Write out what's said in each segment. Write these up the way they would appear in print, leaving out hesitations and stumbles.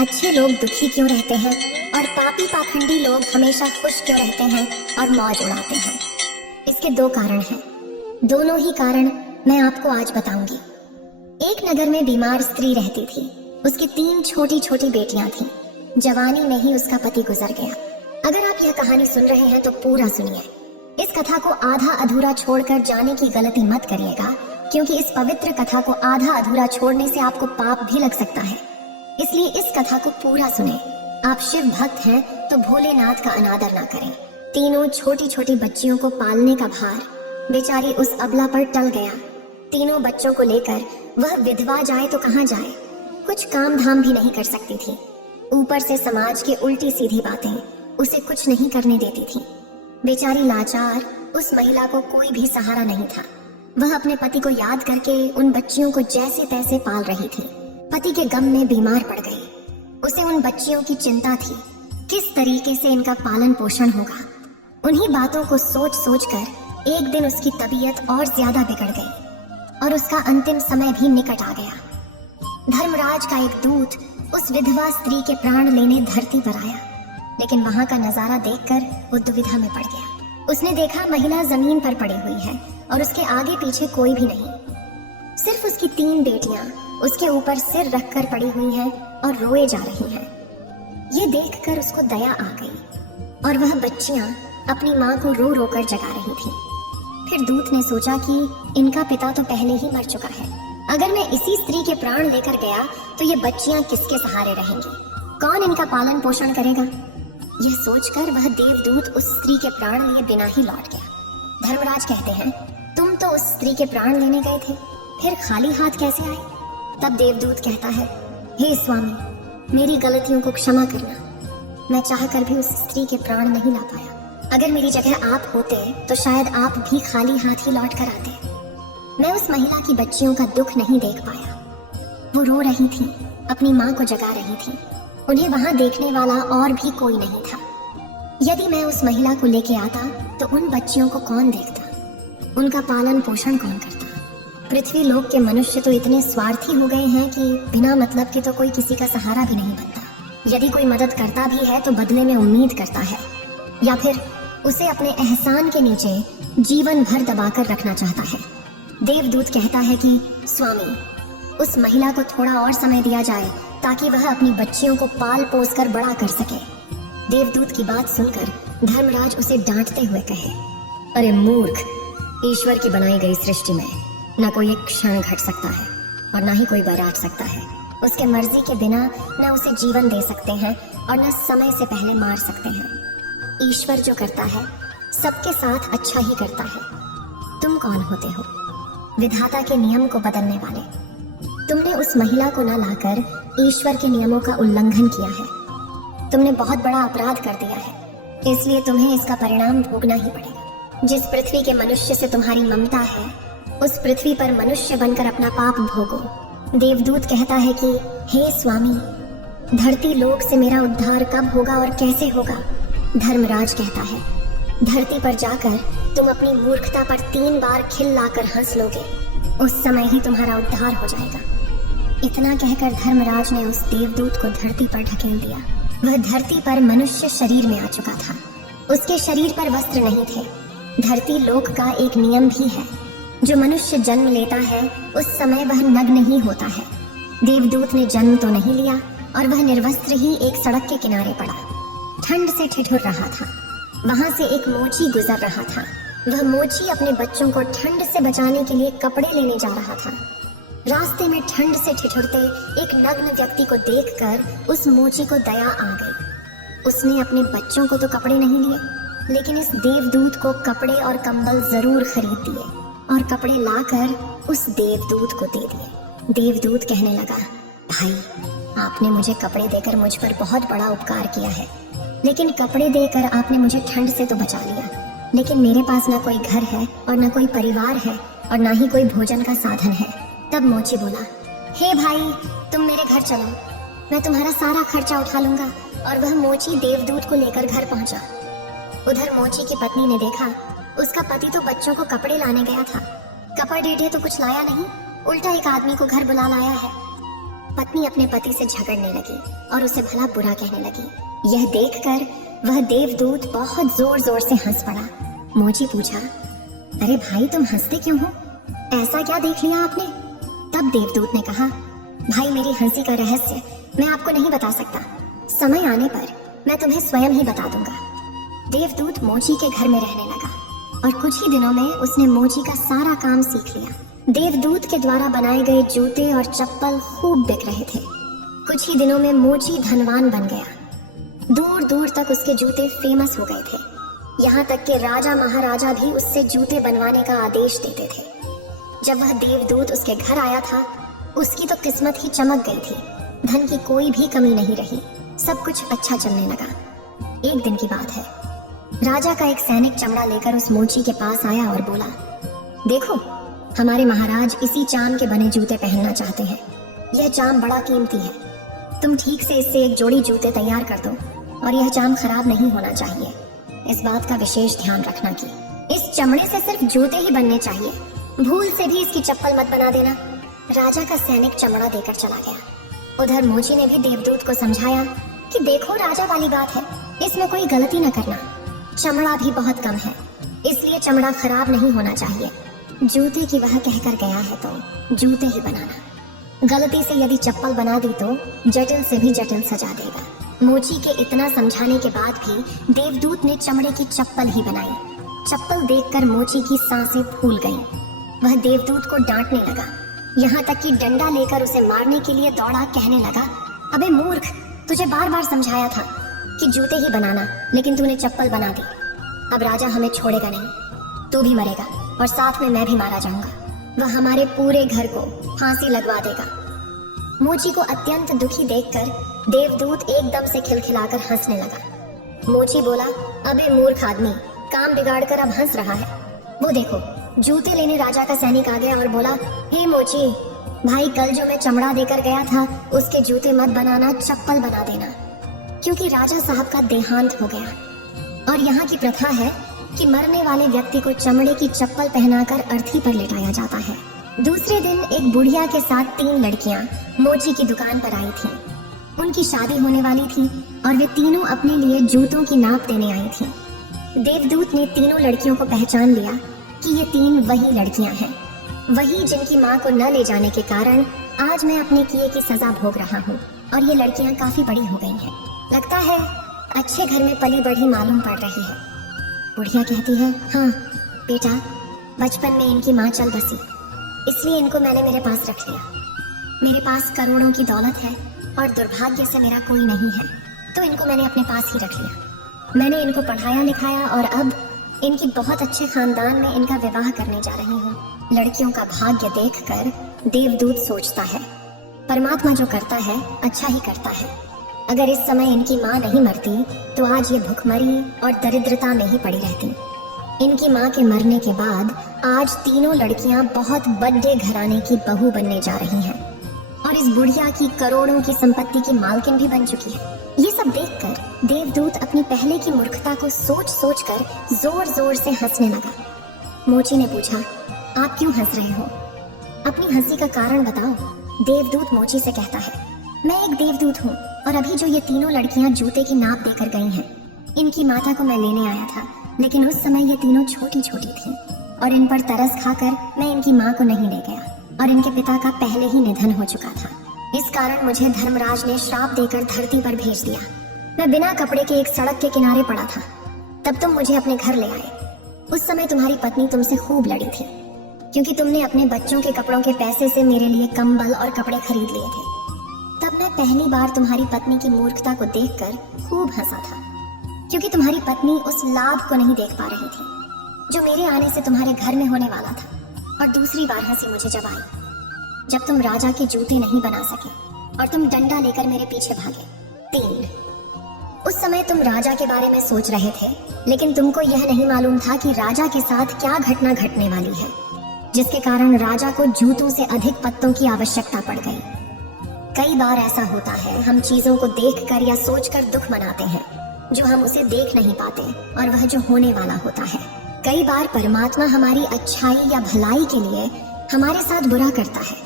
अच्छे लोग दुखी क्यों रहते हैं और पापी पाखंडी लोग हमेशा खुश क्यों रहते हैं और मौज उड़ाते हैं? इसके दो कारण हैं। दोनों ही कारण मैं आपको आज बताऊंगी। एक नगर में बीमार स्त्री रहती थी। उसकी 3 छोटी छोटी बेटियां थीं। जवानी में ही उसका पति गुजर गया। अगर आप यह कहानी सुन रहे हैं तो पूरा सुनिए। इस कथा को आधा अधूरा छोड़कर जाने की गलती मत करिएगा, क्योंकि इस पवित्र कथा को आधा अधूरा छोड़ने से आपको पाप भी लग सकता है। इसलिए इस कथा को पूरा सुने। आप शिव भक्त हैं तो भोलेनाथ का अनादर ना करें। तीनों छोटी छोटी बच्चियों को पालने का भार बेचारी उस अबला पर टल गया। तीनों बच्चों को लेकर वह विधवा जाए तो कहां जाए, कुछ काम धाम भी नहीं कर सकती थी। ऊपर से समाज की उल्टी सीधी बातें उसे कुछ नहीं करने देती थी। बेचारी लाचार उस महिला को कोई भी सहारा नहीं था। वह अपने पति को याद करके उन बच्चियों को जैसे तैसे पाल रही थी। पति के गम में बीमार पड़ गई। उसे उन बच्चियों की चिंता थी, किस तरीके से इनका पालन पोषण होगा। उन्हीं बातों को सोच सोच कर एक दिन उसकी तबीयत और ज्यादा बिगड़ गई और उसका अंतिम समय भी निकट आ गया। धर्मराज का एक दूत उस विधवा स्त्री के प्राण लेने धरती पर आया, लेकिन वहां का नजारा देखकर वो दुविधा में पड़ गया। उसने देखा महिला जमीन पर पड़ी हुई है और उसके आगे पीछे कोई भी नहीं। सिर्फ उसकी 3 बेटियां उसके ऊपर सिर रखकर पड़ी हुई हैं और रोए जा रही हैं। ये देखकर उसको दया आ गई और वह बच्चियां अपनी माँ को रो रो कर जगा रही थी। फिर दूत ने सोचा कि इनका पिता तो पहले ही मर चुका है। अगर मैं इसी स्त्री के प्राण लेकर गया तो ये बच्चियां किसके सहारे रहेंगी? कौन इनका पालन पोषण करेगा? यह सोचकर वह देवदूत उस स्त्री के प्राण लिए बिना ही लौट गया। धर्मराज कहते हैं, तुम तो उस स्त्री के प्राण लेने गए थे, फिर खाली हाथ कैसे आए? तब देवदूत कहता है, हे स्वामी, मेरी गलतियों को क्षमा करना। मैं चाहकर भी उस स्त्री के प्राण नहीं ला पाया। अगर मेरी जगह आप होते तो शायद आप भी खाली हाथ ही लौट कर आते। मैं उस महिला की बच्चियों का दुख नहीं देख पाया। वो रो रही थी, अपनी माँ को जगा रही थी। उन्हें वहां देखने वाला और भी कोई नहीं था। यदि मैं उस महिला को लेके आता तो उन बच्चियों को कौन देखता? उनका पालन पोषण कौन करता? पृथ्वी लोक के मनुष्य तो इतने स्वार्थी हो गए हैं कि बिना मतलब के तो कोई किसी का सहारा भी नहीं बनता। यदि कोई मदद करता भी है तो बदले में उम्मीद करता है, या फिर उसे अपने एहसान के नीचे जीवन भर दबाकर रखना चाहता है। देवदूत कहता है कि स्वामी, उस महिला को थोड़ा और समय दिया जाए ताकि वह अपनी बच्चियों को पाल पोस कर बड़ा कर सके। देवदूत की बात सुनकर धर्मराज उसे डांटते हुए कहे, अरे मूर्ख, ईश्वर की बनाई गई सृष्टि में न कोई एक क्षण घट सकता है और न ही कोई बैराट सकता है। उसके मर्जी के बिना न उसे जीवन दे सकते हैं और न समय से पहले मार सकते हैं। ईश्वर जो करता है सबके साथ अच्छा ही करता है। तुम कौन होते हो? विधाता के नियम को बदलने वाले। तुमने उस महिला को न लाकर ईश्वर के नियमों का उल्लंघन किया है। तुमने बहुत बड़ा अपराध कर दिया है, इसलिए तुम्हें इसका परिणाम भोगना ही पड़ेगा। जिस पृथ्वी के मनुष्य से तुम्हारी ममता है, उस पृथ्वी पर मनुष्य बनकर अपना पाप भोगो। देवदूत कहता है कि हे स्वामी, धरती लोक से मेरा उद्धार कब होगा और कैसे होगा? धर्मराज कहता है, धरती पर जाकर तुम अपनी मूर्खता पर 3 बार खिल लाकर हंस लोगे, उस समय ही तुम्हारा उद्धार हो जाएगा। इतना कहकर धर्मराज ने उस देवदूत को धरती पर ढकेल दिया। वह धरती पर मनुष्य शरीर में आ चुका था। उसके शरीर पर वस्त्र नहीं थे। धरती लोक का एक नियम भी है, जो मनुष्य जन्म लेता है उस समय वह नग्न ही होता है। देवदूत ने जन्म तो नहीं लिया और वह निर्वस्त्र ही एक सड़क के किनारे पड़ा। ठंड से ठिठुर रहा था। वहां से एक मोची गुजर रहा था। वह मोची अपने बच्चों को ठंड से बचाने के लिए कपड़े लेने जा रहा था। रास्ते में ठंड से ठिठुरते एक नग्न व्यक्ति को देखकर उस मोची को दया आ गई। उसने अपने बच्चों को तो कपड़े नहीं लिए, लेकिन इस देवदूत को कपड़े और कंबल जरूर खरीद दिए और कपड़े लाकर उस देवदूत को दे दिए। देवदूत कहने लगा, भाई, आपने मुझे कपड़े देकर मुझ पर बहुत बड़ा उपकार किया है, लेकिन कपड़े देकर आपने मुझे ठंड से तो बचा लिया, लेकिन मेरे पास ना कोई घर है और ना कोई परिवार है और ना ही कोई भोजन का साधन है। तब मोची बोला, हे भाई, तुम मेरे घर चलो, मैं तुम्हारा सारा खर्चा उठा लूंगा। और वह मोची देवदूत को लेकर घर पहुंचा। उधर मोची की पत्नी ने देखा, उसका पति तो बच्चों को कपड़े लाने गया था, कपड़े डेढ़े तो कुछ लाया नहीं, उल्टा एक आदमी को घर बुला लाया है। पत्नी अपने पति से झगड़ने लगी और उसे भला बुरा कहने लगी। यह देखकर वह देवदूत बहुत जोर जोर से हंस पड़ा। मोची पूछा, अरे भाई तुम हंसते क्यों हो? ऐसा क्या देख लिया आपने? तब देवदूत ने कहा, भाई मेरी हंसी का रहस्य मैं आपको नहीं बता सकता, समय आने पर मैं तुम्हें स्वयं ही बता दूंगा। देवदूत मोची के घर में रहने लगा और कुछ ही दिनों में उसने मोची का सारा काम सीख लिया। देवदूत के द्वारा बनाए गए जूते और चप्पल खूब बिक रहे थे। कुछ ही दिनों में मोची धनवान बन गया। दूर दूर तक उसके जूते फेमस हो गए थे। यहाँ तक कि राजा महाराजा भी उससे जूते बनवाने का आदेश देते थे। जब वह देवदूत उसके घर आया था, उसकी तो किस्मत ही चमक गई थी। धन की कोई भी कमी नहीं रही, सब कुछ अच्छा चलने लगा। एक दिन की बात है, राजा का एक सैनिक चमड़ा लेकर उस मोची के पास आया और बोला, देखो हमारे महाराज इसी चाम के बने जूते पहनना चाहते हैं। यह चाम बड़ा कीमती है, तुम ठीक से इससे एक जोड़ी जूते तैयार कर दो और यह चाम खराब नहीं होना चाहिए। इस बात का विशेष ध्यान रखना कि इस चमड़े से सिर्फ जूते ही बनने चाहिए, भूल से भी इसकी चप्पल मत बना देना। राजा का सैनिक चमड़ा देकर चला गया। उधर मोची ने भी देवदूत को समझाया कि देखो राजा वाली बात है, इसमें कोई गलती न करना, चमड़ा भी बहुत कम है, इसलिए चमड़ा खराब नहीं होना चाहिए। जूते की वह कहकर गया है तो जूते ही बनाना, गलती से यदि चप्पल बना दी तो जटिल से भी जटिल सजा देगा। मोची के इतना समझाने के बाद भी देवदूत ने चमड़े की चप्पल ही बनाई। चप्पल देखकर मोची की सांसें फूल गईं। वह देवदूत को डांटने लगा, यहाँ तक कि डंडा लेकर उसे मारने के लिए दौड़ा, कहने लगा, अबे मूर्ख, तुझे बार बार समझाया था कि जूते ही बनाना, लेकिन तूने चप्पल बना दी। अब राजा हमें छोड़ेगा नहीं, तू भी मरेगा और साथ में मैं भी मारा जाऊंगा। वह हमारे पूरे घर को फांसी लगवा देगा। मोची को अत्यंत दुखी देखकर देवदूत एकदम से खिलखिलाकर हंसने लगा। मोची बोला, अबे मूर्ख आदमी, काम बिगाड़कर अब हंस रहा है। वो देखो, जूते लेने राजा का सैनिक आ गया और बोला, हे मोची भाई, कल जो मैं चमड़ा देकर गया था उसके जूते मत बनाना, चप्पल बना देना, क्योंकि राजा साहब का देहांत हो गया और यहाँ की प्रथा है कि मरने वाले व्यक्ति को चमड़े की चप्पल पहनाकर अर्थी पर लेटाया जाता है। दूसरे दिन एक बुढ़िया के साथ 3 लड़कियां मोची की दुकान पर आई थीं। उनकी शादी होने वाली थी और वे तीनों अपने लिए जूतों की नाप देने आई थीं। देवदूत ने तीनों लड़कियों को पहचान लिया कि ये 3 वही लड़कियां हैं, वही जिनकी माँ को न ले जाने के कारण आज मैं अपने किए की सजा भोग रहा हूँ। और ये लड़कियां काफी बड़ी हो गई हैं, लगता है अच्छे घर में पली बढ़ी मालूम पड़ रही है। बुढ़िया कहती है, हाँ बेटा, बचपन में इनकी माँ चल बसी, इसलिए इनको मैंने मेरे पास रख लिया। मेरे पास करोड़ों की दौलत है और दुर्भाग्य से मेरा कोई नहीं है, तो इनको मैंने अपने पास ही रख लिया। मैंने इनको पढ़ाया लिखाया और अब इनकी बहुत अच्छे खानदान में इनका विवाह करने जा रही हूँ। लड़कियों का भाग्य देखकर देवदूत सोचता है, परमात्मा जो करता है अच्छा ही करता है। अगर इस समय इनकी माँ नहीं मरती तो आज ये भुखमरी और दरिद्रता में ही पड़ी रहती। इनकी माँ के मरने के बाद आज तीनों लड़कियां बहुत बड़े घराने की बहू बनने जा रही हैं और इस बुढ़िया की करोड़ों की संपत्ति की मालकिन भी बन चुकी है। ये सब देखकर देवदूत अपनी पहले की मूर्खता को सोच सोच कर जोर जोर से हंसने लगा। मोची ने पूछा, आप क्यों हंस रहे हो? अपनी हंसी का कारण बताओ। देवदूत मोची से कहता है, मैं एक देवदूत हूँ और अभी जो ये तीनों लड़कियां जूते की नाप देकर गई हैं, इनकी माता को मैं लेने आया था, लेकिन उस समय ये तीनों छोटी छोटी थीं और इन पर तरस खाकर मैं इनकी माँ को नहीं ले गया और इनके पिता का पहले ही निधन हो चुका था। इस कारण मुझे धर्मराज ने श्राप देकर धरती पर भेज दिया। मैं बिना कपड़े के एक सड़क के किनारे पड़ा था, तब तुम मुझे अपने घर ले आए। उस समय तुम्हारी पत्नी तुमसे खूब लड़ी थी, क्योंकि तुमने अपने बच्चों के कपड़ों के पैसे से मेरे लिए कंबल और कपड़े खरीद लिए थे। तब मैं पहली बार तुम्हारी पत्नी की मूर्खता को देखकर खूब हंसा था, क्योंकि तुम्हारी पत्नी उस लाभ को नहीं देख पा रही थी जो मेरे आने से तुम्हारे घर में होने वाला था। और दूसरी बार हंसी मुझे जब आई, जब तुम राजा के जूते नहीं बना सके और तुम डंडा लेकर मेरे पीछे भागे। 3, उस समय तुम राजा के बारे में सोच रहे थे, लेकिन तुमको यह नहीं मालूम था कि राजा के साथ क्या घटना घटने वाली है, जिसके कारण राजा को जूतों से अधिक पत्तों की आवश्यकता पड़ गई। कई बार ऐसा होता है, हम चीजों को देखकर या सोचकर दुख मनाते हैं जो हम उसे देख नहीं पाते और वह जो होने वाला होता है। कई बार परमात्मा हमारी अच्छाई या भलाई के लिए हमारे साथ बुरा करता है,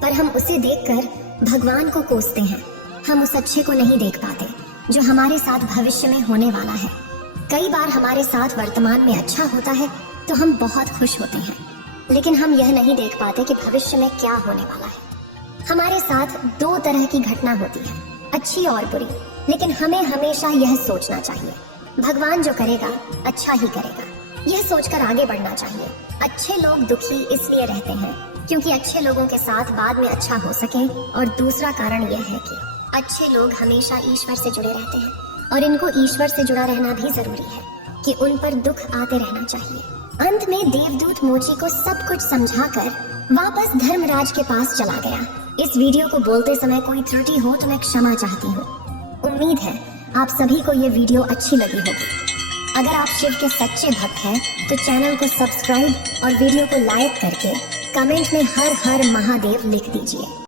पर हम उसे देखकर भगवान को कोसते हैं, हम उस अच्छे को नहीं देख पाते जो हमारे साथ भविष्य में होने वाला है। कई बार हमारे साथ वर्तमान में अच्छा होता है तो हम बहुत खुश होते हैं, लेकिन हम यह नहीं देख पाते कि भविष्य में क्या होने वाला है। हमारे साथ दो तरह की घटना होती है, अच्छी और बुरी, लेकिन हमें हमेशा यह सोचना चाहिए भगवान जो करेगा अच्छा ही करेगा। यह सोचकर आगे बढ़ना चाहिए। अच्छे लोग दुखी इसलिए रहते हैं क्योंकि अच्छे लोगों के साथ बाद में अच्छा हो सके, और दूसरा कारण यह है कि अच्छे लोग हमेशा ईश्वर से जुड़े रहते हैं और इनको ईश्वर से जुड़ा रहना भी जरूरी है कि उन पर दुख आते रहना चाहिए। अंत में देवदूत मोची को सब कुछ समझाकर वापस धर्मराज के पास चला गया। इस वीडियो को बोलते समय कोई त्रुटि हो तो मैं क्षमा चाहती हूँ। उम्मीद है आप सभी को ये वीडियो अच्छी लगी होगी। अगर आप शिव के सच्चे भक्त हैं तो चैनल को सब्सक्राइब और वीडियो को लाइक करके कमेंट में हर हर महादेव लिख दीजिए।